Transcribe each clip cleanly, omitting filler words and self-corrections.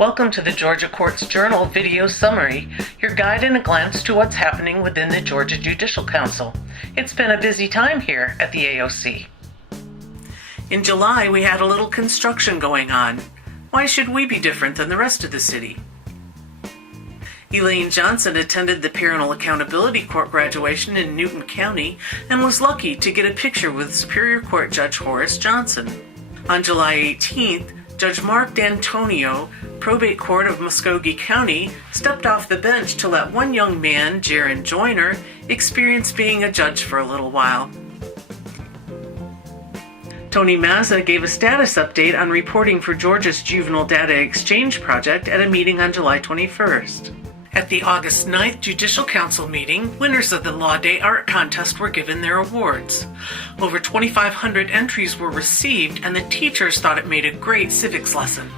Welcome to the Georgia Courts Journal Video Summary, your guide and a glance to what's happening within the Georgia Judicial Council. It's been a busy time here at the AOC. In July, we had a little construction going on. Why should we be different than the rest of the city? Elaine Johnson attended the Parental Accountability Court graduation in Newton County and was lucky to get a picture with Superior Court Judge Horace Johnson. On July 18th, Judge Mark D'Antonio, Probate Court of Muskogee County, stepped off the bench to let one young man, Jaron Joyner, experience being a judge for a little while. Tony Mazza gave a status update on reporting for Georgia's Juvenile Data Exchange Project at a meeting on July 21st. At the August 9th Judicial Council meeting, winners of the Law Day Art Contest were given their awards. Over 2,500 entries were received, and the teachers thought it made a great civics lesson.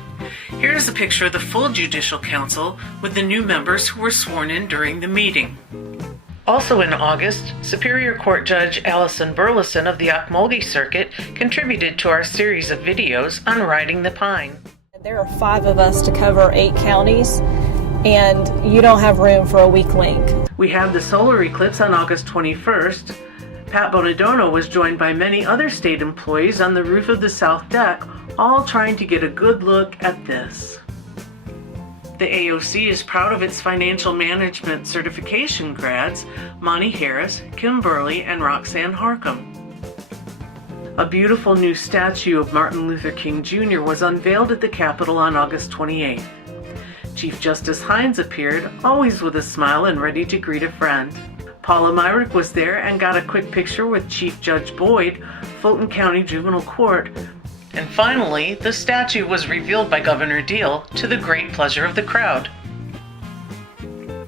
Here is a picture of the full Judicial Council with the new members who were sworn in during the meeting. Also in August, Superior Court Judge Allison Burleson of the Ocmulgee Circuit contributed to our series of videos on riding the pine. There are 5 of us to cover 8 counties, and you don't have room for a weak link. We have the solar eclipse on August 21st. Pat Bonadono was joined by many other state employees on the roof of the south deck, all trying to get a good look at this. The AOC is proud of its financial management certification grads, Monty Harris, Kim Burley, and Roxanne Harcum. A beautiful new statue of Martin Luther King Jr. was unveiled at the Capitol on August 28th. Chief Justice Hines appeared, always with a smile and ready to greet a friend. Paula Myrick was there and got a quick picture with Chief Judge Boyd, Fulton County Juvenile Court. And finally, the statue was revealed by Governor Deal to the great pleasure of the crowd.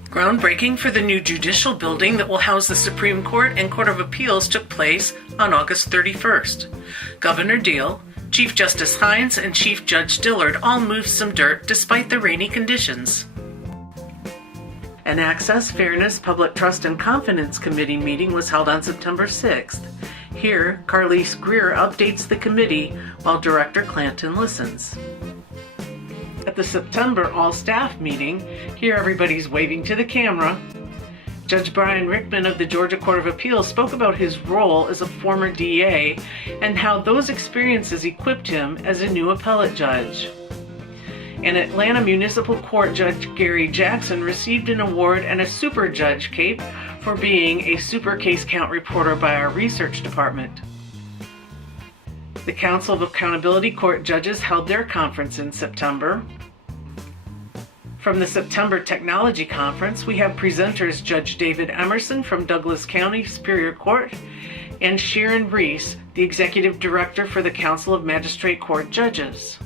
Groundbreaking for the new judicial building that will house the Supreme Court and Court of Appeals took place on August 31st. Governor Deal, Chief Justice Hines, and Chief Judge Dillard all moved some dirt despite the rainy conditions. An Access, Fairness, Public Trust, and Confidence Committee meeting was held on September 6th. Here, Carlise Greer updates the committee while Director Clanton listens. At the September all-staff meeting, here everybody's waving to the camera. Judge Brian Rickman of the Georgia Court of Appeals spoke about his role as a former DA and how those experiences equipped him as a new appellate judge. And Atlanta Municipal Court Judge Gary Jackson received an award and a Super Judge cape for being a super case count reporter by our research department. The Council of Accountability Court Judges held their conference in September. From the September Technology Conference, we have presenters Judge David Emerson from Douglas County Superior Court and Sharon Reese, the Executive Director for the Council of Magistrate Court Judges.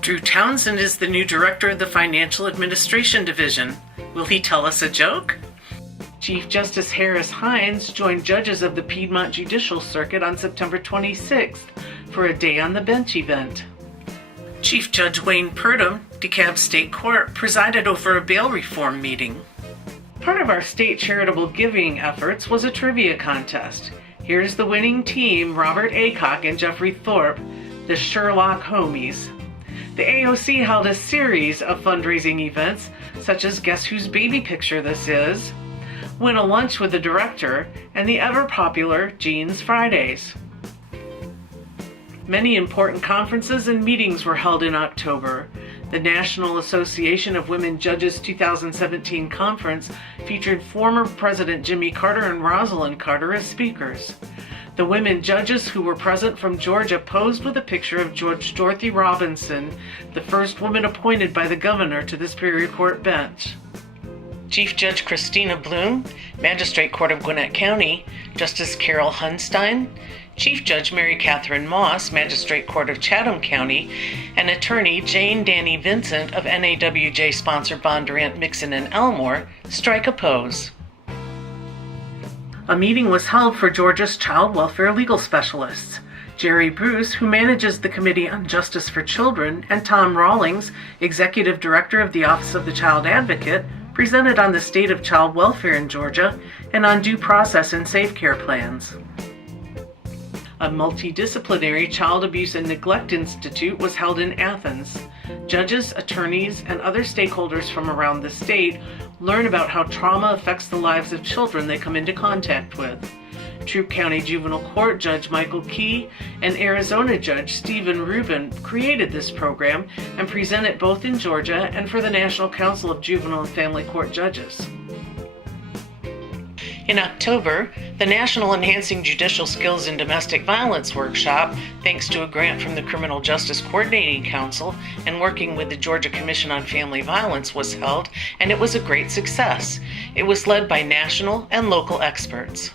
Drew Townsend is the new Director of the Financial Administration Division. Will he tell us a joke? Chief Justice Harris Hines joined judges of the Piedmont Judicial Circuit on September 26th for a Day on the Bench event. Chief Judge Wayne Purdom, DeKalb State Court, presided over a bail reform meeting. Part of our state charitable giving efforts was a trivia contest. Here's the winning team, Robert Aycock and Jeffrey Thorpe, the Sherlock Homies. The AOC held a series of fundraising events, such as Guess Whose Baby Picture This Is?, Win a Lunch with the Director, and the ever-popular Jeans Fridays. Many important conferences and meetings were held in October. The National Association of Women Judges 2017 conference featured former President Jimmy Carter and Rosalind Carter as speakers. The women judges who were present from Georgia posed with a picture of Judge Dorothy Robinson, the first woman appointed by the governor to the Superior Court bench. Chief Judge Christina Bloom, Magistrate Court of Gwinnett County, Justice Carol Hunstein, Chief Judge Mary Catherine Moss, Magistrate Court of Chatham County, and Attorney Jane Danny Vincent of NAWJ sponsor Bondurant, Mixon, and Elmore strike a pose. A meeting was held for Georgia's child welfare legal specialists. Jerry Bruce, who manages the Committee on Justice for Children, and Tom Rawlings, Executive Director of the Office of the Child Advocate, presented on the state of child welfare in Georgia and on due process and safe care plans. A multidisciplinary child abuse and neglect institute was held in Athens. Judges, attorneys, and other stakeholders from around the state learn about how trauma affects the lives of children they come into contact with. Troup County Juvenile Court Judge Michael Key and Arizona Judge Stephen Rubin created this program and present it both in Georgia and for the National Council of Juvenile and Family Court Judges. In October, the National Enhancing Judicial Skills in Domestic Violence Workshop, thanks to a grant from the Criminal Justice Coordinating Council and working with the Georgia Commission on Family Violence, was held, and it was a great success. It was led by national and local experts.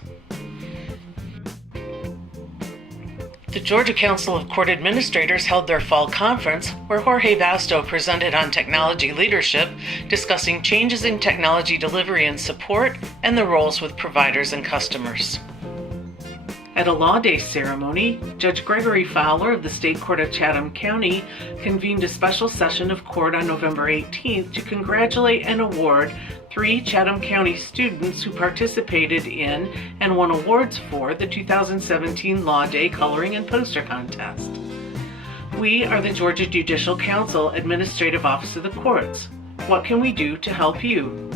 The Georgia Council of Court Administrators held their fall conference, where Jorge Vasto presented on technology leadership, discussing changes in technology delivery and support and the roles with providers and customers. At a Law Day ceremony, Judge Gregory Fowler of the State Court of Chatham County convened a special session of court on November 18th to congratulate and award 3 Chatham County students who participated in and won awards for the 2017 Law Day Coloring and Poster Contest. We are the Georgia Judicial Council Administrative Office of the Courts. What can we do to help you?